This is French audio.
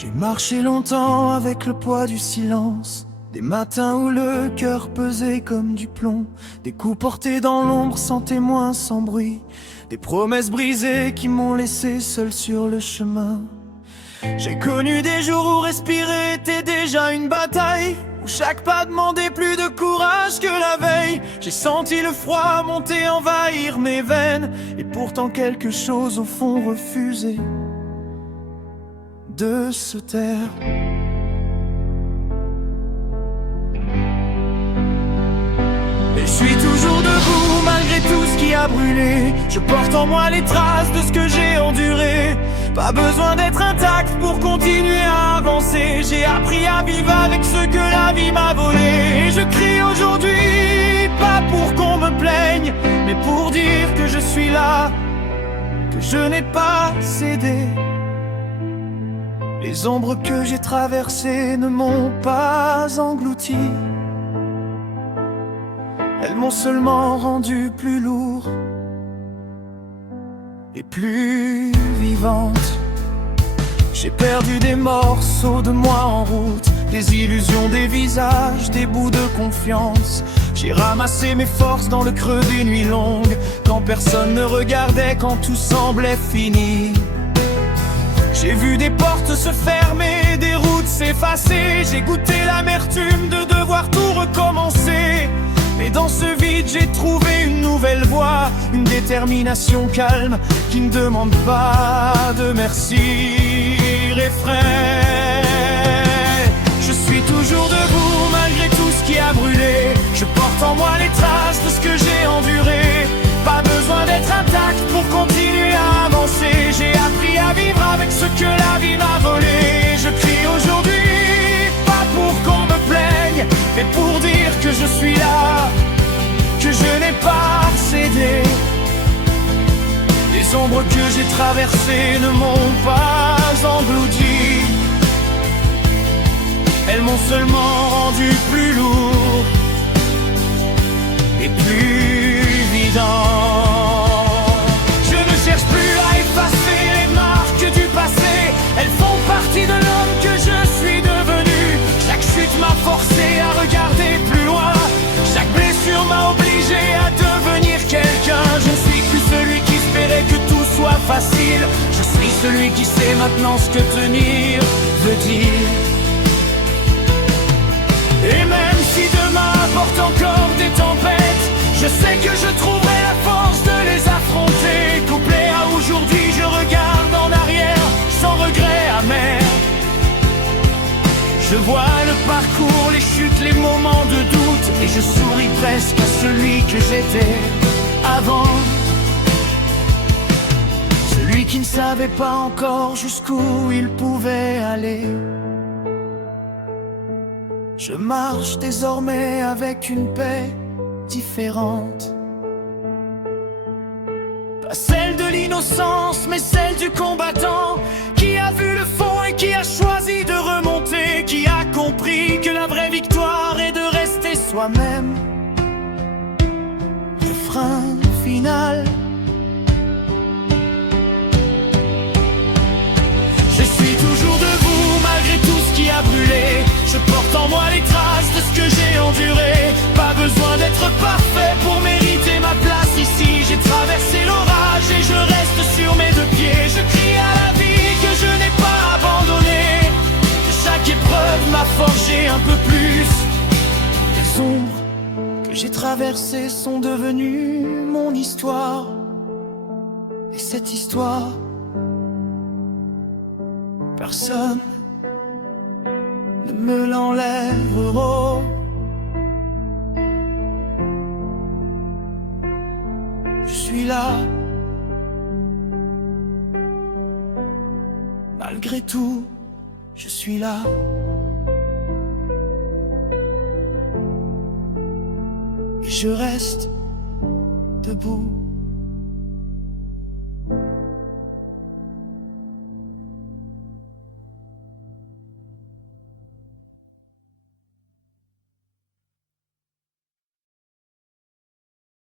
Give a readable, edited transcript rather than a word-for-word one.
J'ai marché longtemps avec le poids du silence, des matins où le cœur pesait comme du plomb, des coups portés dans l'ombre sans témoin, sans bruit, des promesses brisées qui m'ont laissé seul sur le chemin. J'ai connu des jours où respirer était déjà une bataille, où chaque pas demandait plus de courage que la veille. J'ai senti le froid monter, envahir mes veines, et pourtant quelque chose au fond refusait de se taire. Et je suis toujours debout malgré tout ce qui a brûlé. Je porte en moi les traces de ce que j'ai enduré. Pas besoin d'être intact pour continuer à avancer. J'ai appris à vivre avec ce que la vie m'a volé. Et je crie aujourd'hui, pas pour qu'on me plaigne, mais pour dire que je suis là, que je n'ai pas cédé. Les ombres que j'ai traversées ne m'ont pas englouti. Elles m'ont seulement rendu plus lourd et plus vivante. J'ai perdu des morceaux de moi en route, des illusions, des visages, des bouts de confiance. J'ai ramassé mes forces dans le creux des nuits longues, quand personne ne regardait, quand tout semblait fini. J'ai vu des portes se fermer, des routes s'effacer. J'ai goûté l'amertume de devoir tout recommencer. Mais dans ce vide j'ai trouvé une nouvelle voie, une détermination calme qui ne demande pas de merci. Refrain. Je suis toujours debout malgré tout ce qui a brûlé. Je porte en moi les traces de ce que j'ai enduré. Pas besoin d'être intact pour continuer à avancer. J'ai appris à vivre avec ce que la vie m'a volé. Je crie aujourd'hui, pas pour qu'on me plaigne, mais pour dire que je suis là, que je n'ai pas cédé. Les ombres que j'ai traversées ne m'ont pas englouti. Elles m'ont seulement rendu plus lourd et plus vivant. Je ne cherche plus à effacer les marques du passé. Elles font partie de l'homme que je suis devenu. Chaque chute m'a forcé à regarder plus loin. Chaque blessure m'a obligé à devenir quelqu'un. Je ne suis plus celui qui espérait que tout soit facile. Je suis celui qui sait maintenant ce que tenir veut dire. Et même si demain apporte encore des tempêtes, je sais que je trouverai la force de les affronter. Couplé à aujourd'hui, je regarde en arrière sans regret amer. Je vois le parcours, les chutes, les moments de doute, et je souris presque à celui que j'étais avant. Celui qui ne savait pas encore jusqu'où il pouvait aller. Je marche désormais avec une paix différente. Pas celle de l'innocence, mais celle du combattant, qui a vu le fond et qui a choisi de remonter, qui a compris que la vraie victoire est de rester soi-même. Refrain final. Je suis toujours debout malgré tout ce qui a brûlé. Je porte en moi les traces de ce que j'ai enduré. Pas besoin d'être parfait pour mériter ma place ici. J'ai traversé l'orage et je reste sur mes deux pieds. Je crie à la vie que je n'ai pas abandonné, que chaque épreuve m'a forgé un peu plus. Les ombres que j'ai traversées sont devenues mon histoire. Et cette histoire, personne ne me l'enlèvera. Je suis là, malgré tout, je suis là. Et je reste debout.